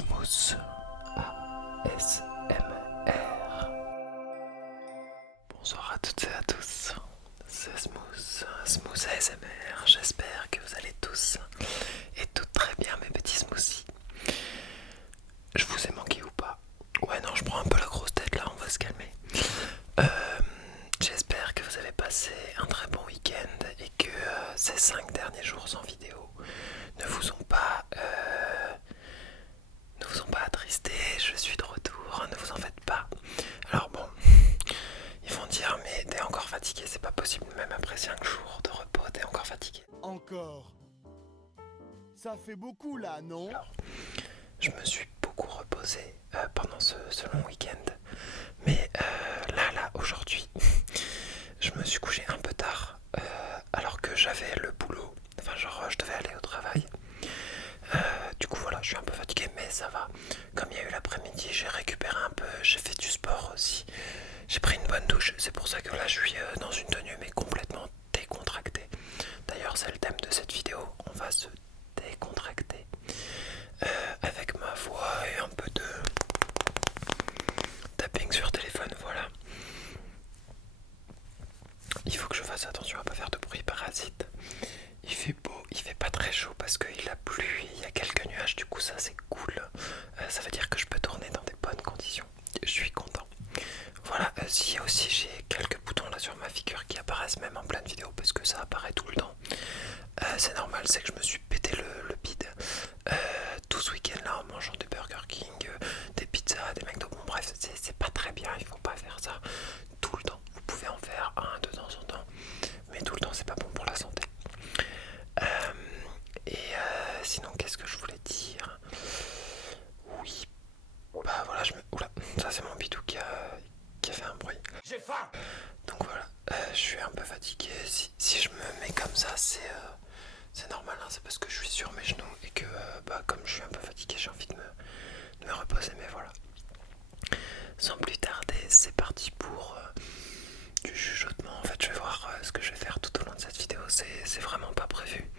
Smooth ASMR. Bonsoir à toutes et à tous, c'est Smooth ASMR. J'espère que vous allez tous et toutes très bien, mes petits smoothies. Je vous ai manqué ou pas? Ouais, non, je prends un peu la grosse tête là, on va se calmer. J'espère que vous avez passé un très bon week-end et que ces 5 derniers jours sans vidéo ne vous ont pas attristé. Je suis de retour, ne vous en faites pas. Alors bon, ils vont dire mais t'es encore fatigué, c'est pas possible, même après 5 jours de repos t'es encore fatigué. Encore. Ça fait beaucoup là, non? Alors, je me suis beaucoup reposé pendant ce long week-end, mais là aujourd'hui je me suis couché un peu tard alors que j'avais le boulot, enfin genre je devais aller au travail. Du coup voilà, je suis un peu fatigué mais ça va. Comme il y a eu l'après-midi, j'ai récupéré un peu, j'ai fait du sport aussi. J'ai pris une bonne douche, c'est pour ça que là je suis dans une tenue mais complètement décontractée. D'ailleurs c'est le thème de cette vidéo, on va se décontracter avec ma voix et un peu de tapping sur téléphone, voilà. Il faut que je fasse attention à pas faire de bruit parasite. Il fait beau, il fait pas très chaud parce qu'il a plu, il y a quelques nuages, du coup ça c'est cool. Ça veut dire que je peux tourner dans des bonnes conditions. Je suis content. Voilà, si aussi j'ai quelques boutons là sur ma figure qui apparaissent même en pleine vidéo parce que ça apparaît tout le temps. C'est normal, c'est que je me suis pété le bide tout ce week-end là en mangeant des Burger King, des pizzas, des McDo. Bon bref, c'est pas très bien, il faut pas faire ça tout le temps. Vous pouvez en faire un de temps en temps, mais tout le temps c'est pas bon pour la santé. Sinon qu'est-ce que je voulais dire? Oui, bah voilà, oula, ça c'est mon bidou qui a fait un bruit. J'ai faim. Donc voilà, je suis un peu fatigué. Si je me mets comme ça, c'est normal, hein, c'est parce que je suis sur mes genoux et que comme je suis un peu fatigué, j'ai envie de me reposer, mais voilà. Sans plus tarder, c'est parti pour du chuchotement. En fait, je vais voir ce que je vais faire tout au long de cette vidéo. C'est vraiment pas prévu.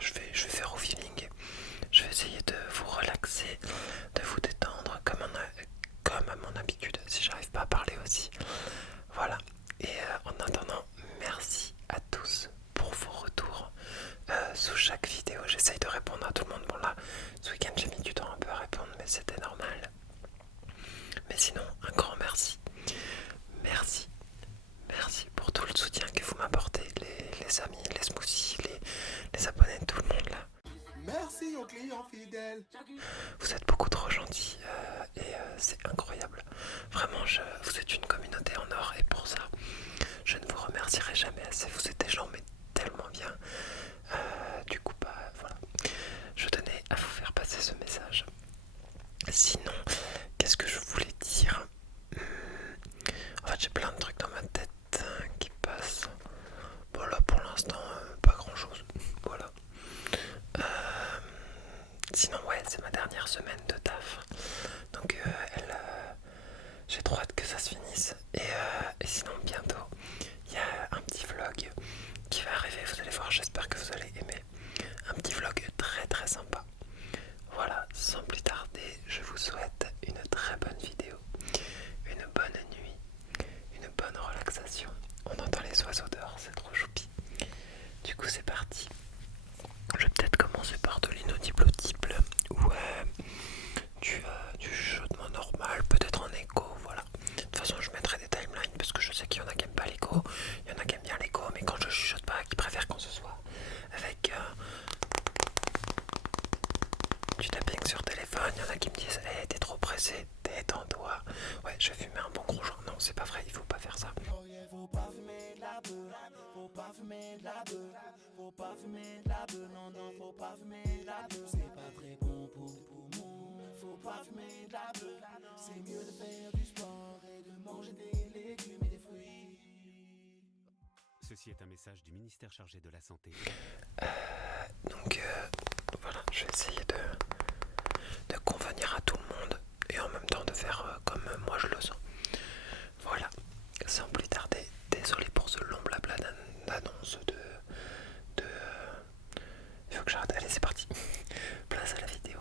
Je vais faire au feeling. Je vais essayer de vous relaxer, de vous détendre comme à mon habitude, si j'arrive pas à parler aussi. Voilà. Et en attendant, merci à tous pour vos retours sous chaque vidéo. J'essaye de répondre à tout le monde. Bon là, ce week-end j'ai mis du temps un peu à répondre, mais c'était normal. Mais sinon, un grand merci. Merci pour tout le soutien que vous m'apportez, les amis, les smoothies, les abonnés, tout le monde là. Merci aux clients fidèles. Vous êtes beaucoup trop gentils et c'est incroyable. Vraiment, vous êtes une communauté en or et pour ça, je ne vous remercierai jamais assez. Vous êtes des gens mais tellement bien. Du coup, voilà. Je tenais à vous faire passer ce message. Sinon, qu'est-ce que je voulais dire? En fait, j'ai plein de trucs dans ma tête qui passent. Bon là, pour l'instant, pas grand-chose. Voilà. Sinon, ouais, c'est ma dernière semaine de taf. Donc, j'ai trop hâte que ça se finisse. Et sinon, bientôt, il y a un petit vlog qui va arriver. Vous allez voir, j'espère que vous allez aimer. Un petit vlog très très sympa. Voilà, sans plus tarder, je vous souhaite une très bonne vidéo, une bonne nuit, une bonne relaxation. On entend les oiseaux dehors, c'est trop choupi. Du coup, c'est parti. Je vais peut-être commencer par de l'inaudible audible ou du chuchotement normal, peut-être en écho, voilà. De toute façon, je mettrai des timelines parce que je sais qu'il y en a qui aiment pas l'écho, il y en a qui aiment bien l'écho, mais quand je chuchote pas, qui préfèrent qu'on se soit avec du tapping sur téléphone. Il y en a qui me disent hey, t'es trop pressé, détends-toi. Ouais, je vais fumer un bon gros joint. Non, c'est pas vrai, il faut pas faire ça. Faut pas fumer de la beuh, faut pas fumer de la beuh, faut pas fumer de la beuh, non, non, faut pas fumer de la beuh, c'est pas très bon pour les poumons. Faut pas fumer de la beuh, c'est mieux de faire du sport et de manger des légumes et des fruits. Ceci est un message du ministère chargé de la Santé. Donc voilà, je vais essayer de convenir à tout le monde et en même temps de faire comme moi je le sens. Voilà, sans plus tarder, désolé pour ce long blabla d'annonce il faut que j'arrête. Allez, c'est parti. Place à la vidéo.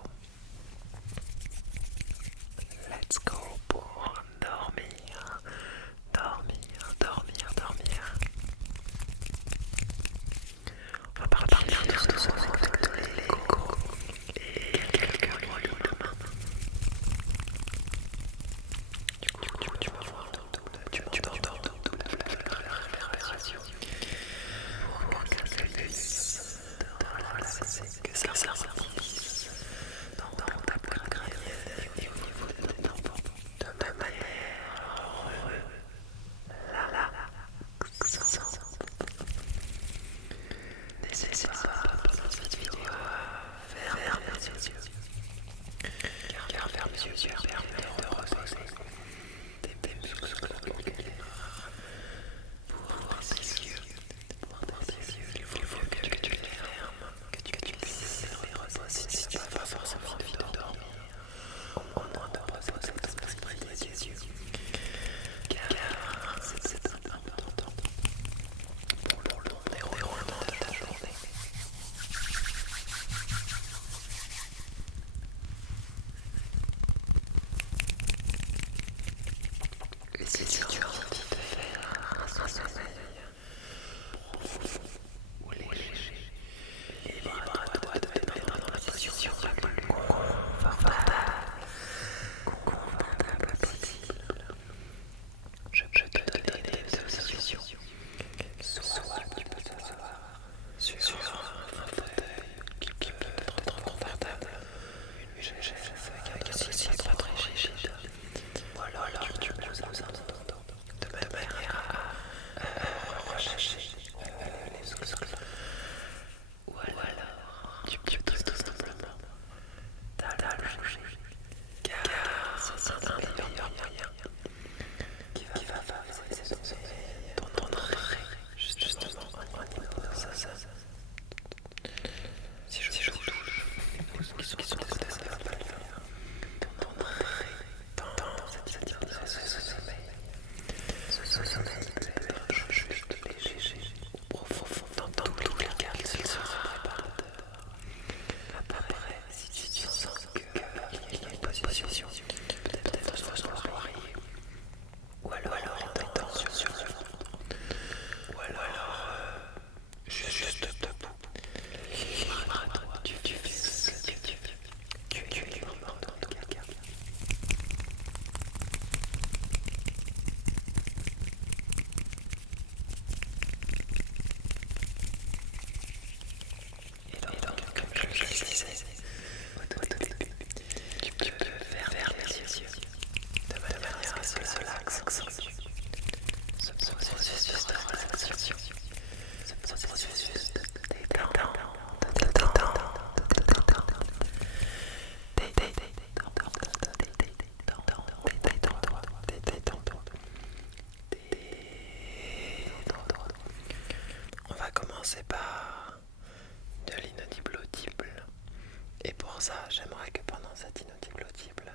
j'aimerais que pendant cette inaudible audible,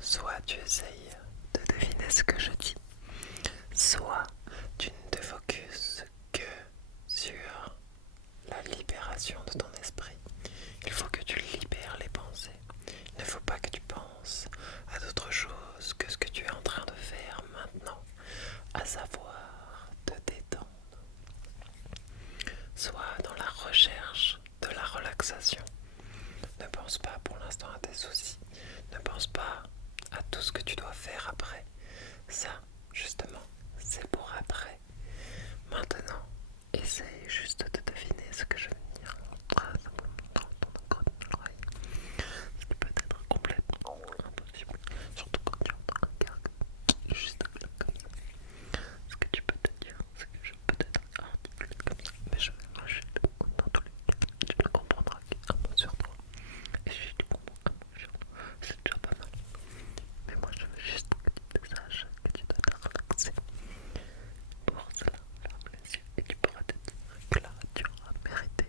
soit tu essayes de deviner ce que je dis, soit tu ne te focuses que sur la libération de ton esprit. Il faut que tu libères les pensées. Il ne faut pas que tu penses à d'autre chose que ce que tu es en train de faire maintenant, à savoir te détendre. Sois dans la recherche de la relaxation. Ne pense pas pour l'instant à tes soucis. Ne pense pas à tout ce que tu dois faire après. Ça, justement, c'est pour après. Maintenant, essaye juste de deviner ce que je veux dire. Simplement dans ton oreille. Ce qui peut être complètement impossible. Surtout quand tu entends un gag juste là comme ça. Ce que tu peux te dire, c'est que je peux être articulé comme ça. Mais je vais mâcher le mot dans tous les cas. Tu ne comprendras qu'un mot sur trois. Et si tu comprends un mot sur trois, c'est déjà pas mal. Mais moi je veux juste que tu saches que tu dois te relaxer. Pour cela, ferme les yeux et tu pourras te dire que là tu auras mérité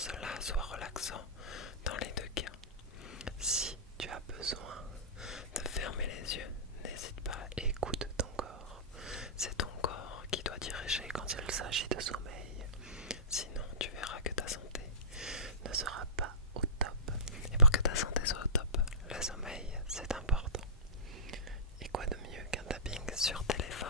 cela soit relaxant dans les deux cas. Si tu as besoin de fermer les yeux, n'hésite pas et écoute ton corps. C'est ton corps qui doit diriger quand il s'agit de sommeil. Sinon, tu verras que ta santé ne sera pas au top. Et pour que ta santé soit au top, le sommeil, c'est important. Et quoi de mieux qu'un tapping sur téléphone?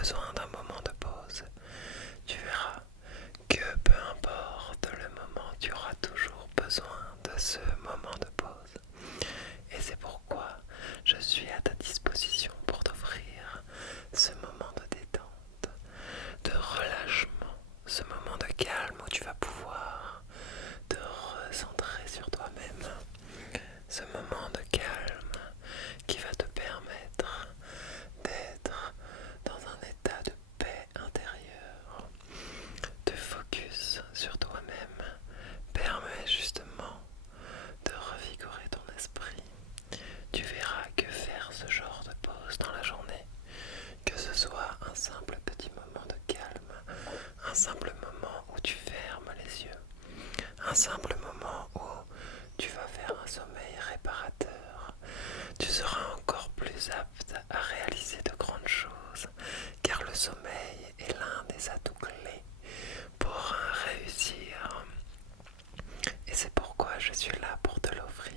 besoin d'un moment de pause, tu verras que peu importe le moment, tu auras toujours besoin de ce moment de pause. Et c'est pourquoi je suis à ta disposition pour t'offrir ce moment de détente, de relâchement, ce moment de calme où tu vas pouvoir te recentrer sur toi-même, ce moment de calme qui va te permettre d'être dans un état de paix intérieure. Te focus sur toi-même permet justement de revigorer ton esprit. Tu verras que faire ce genre de pause dans la journée, que ce soit un simple petit moment de calme, un simple moment où tu fermes les yeux, un simple moment où tu vas faire un sommeil réparateur, tu seras encore plus apte à réaliser de grandes choses, car le sommeil est l'un des atouts clés pour réussir. Et c'est pourquoi je suis là pour te l'offrir,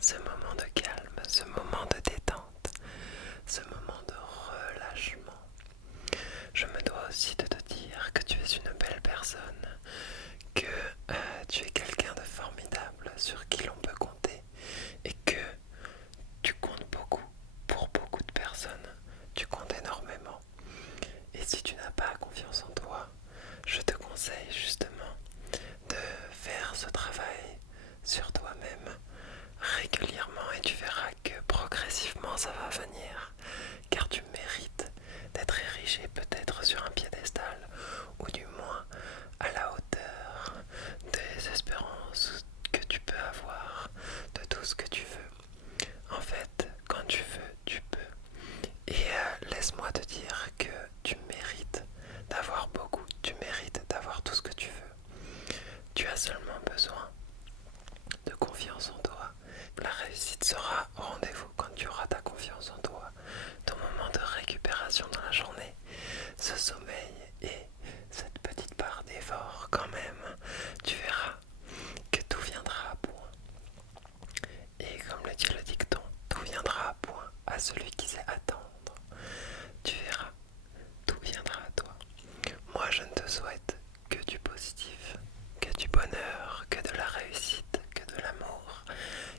ce moment de calme, ce moment de détente, ce moment de relâchement. Je me dois aussi de te dire que tu es une belle personne, que tu es quelqu'un de formidable sur qui l'on peut compter et que tu comptes beaucoup pour beaucoup de personnes. Tu comptes énormément. Et si tu n'as pas confiance en toi, je te conseille justement de faire ce travail sur toi-même régulièrement et tu verras que progressivement ça va venir, car tu mérites d'être érigé peut-être sur un piédestal ou du moins à la hauteur des espérances que tu peux avoir, de tout ce que tu veux. En fait, quand tu veux, tu peux. Et laisse-moi te dire que tu mérites d'avoir beaucoup, tu mérites d'avoir tout ce que tu veux. Tu as seulement besoin de confiance en toi. La réussite sera au rendez-vous quand tu auras ta confiance en toi. Ton moment de récupération dans la journée, ce sommeil et cette petite part d'effort quand même, tu verras que tout viendra à point. Et comme le dit le dicton, tout viendra à point à celui qui sait attendre. Tu verras, tout viendra à toi. Moi je ne te souhaite que du positif, que du bonheur, que de la réussite, que de l'amour,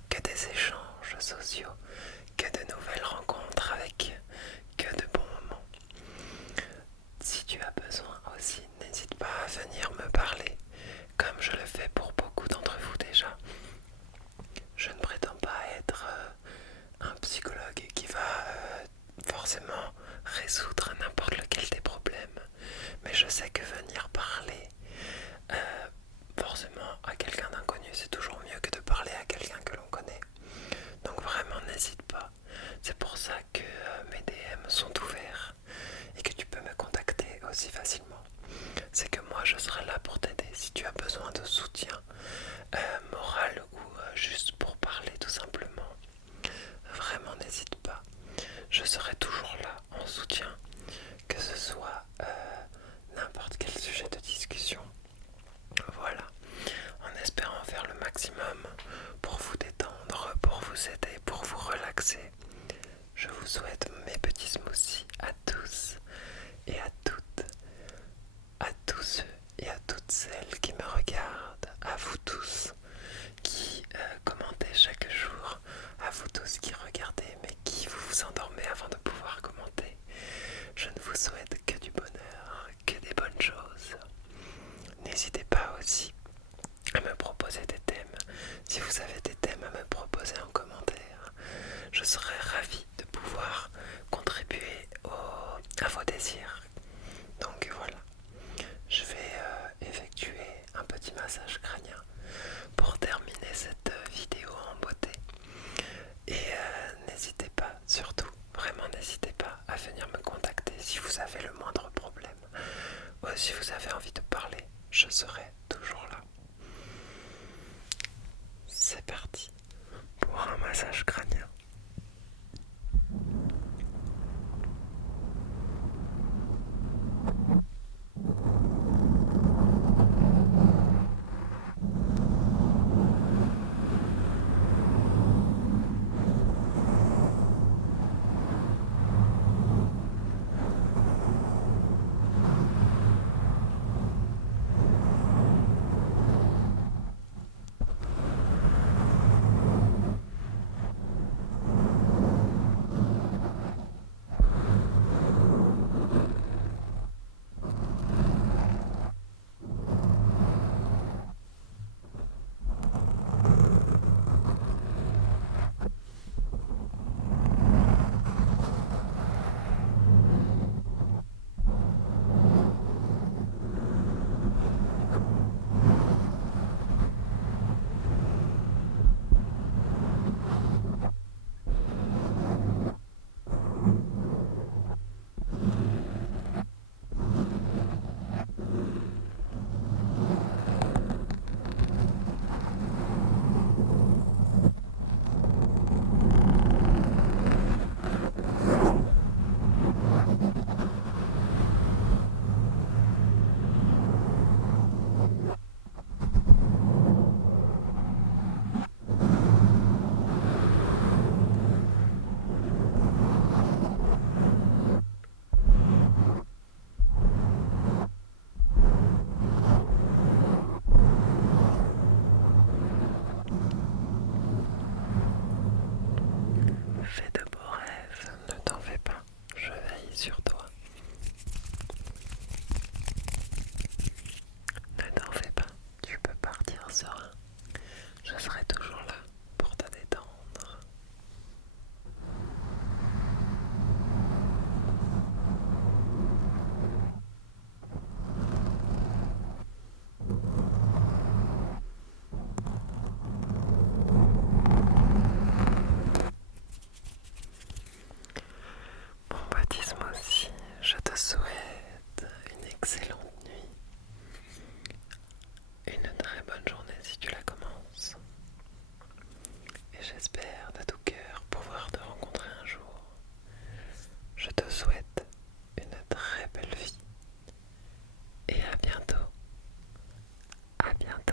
que des échanges sociaux, que de nouvelles rencontres avec que de bons moments. Si tu as besoin aussi, n'hésite pas à venir me parler, comme je le fais pour beaucoup d'entre vous déjà. Je ne prétends pas être un psychologue qui va forcément résoudre n'importe lequel des problèmes, mais je sais que venir parler forcément à quelqu'un d'inconnu, c'est toujours mieux que de parler à quelqu'un que l'on connaît. Donc vraiment n'hésite pas. C'est pour ça que mes DM sont ouverts et que tu peux me contacter aussi facilement. C'est que moi je serai là pour t'aider si tu as besoin de soutien moral ou juste pour parler tout simplement. Vraiment n'hésite pas. Je serai toujours là en soutien, que ce soit n'importe quel sujet de discussion. Voilà, en espérant faire le maximum pour vous détendre, pour vous aider, pour vous relaxer. Je vous souhaite mes petits smoothies à tous et à toutes, à tous ceux et à toutes celles qui me regardent, à vous tous qui commentez chaque jour, à vous tous qui regardez mais qui vous endormez avant de pouvoir commenter. Je ne vous souhaite que du bonheur, que des bonnes choses. N'hésitez pas aussi à me proposer des thèmes. Si vous avez des thèmes à me proposer en commentaire, je serai ravi de pouvoir contribuer à vos désirs. Donc voilà, je vais effectuer un petit massage crânien pour terminer cette vidéo en beauté. Et n'hésitez pas, surtout, vraiment n'hésitez pas à venir me contacter si vous avez le moindre problème. Ou si vous avez envie de parler, je serai toujours là. C'est parti pour un massage crânien. j'espère de tout cœur pouvoir te rencontrer un jour. Je te souhaite une très belle vie et à bientôt. À bientôt.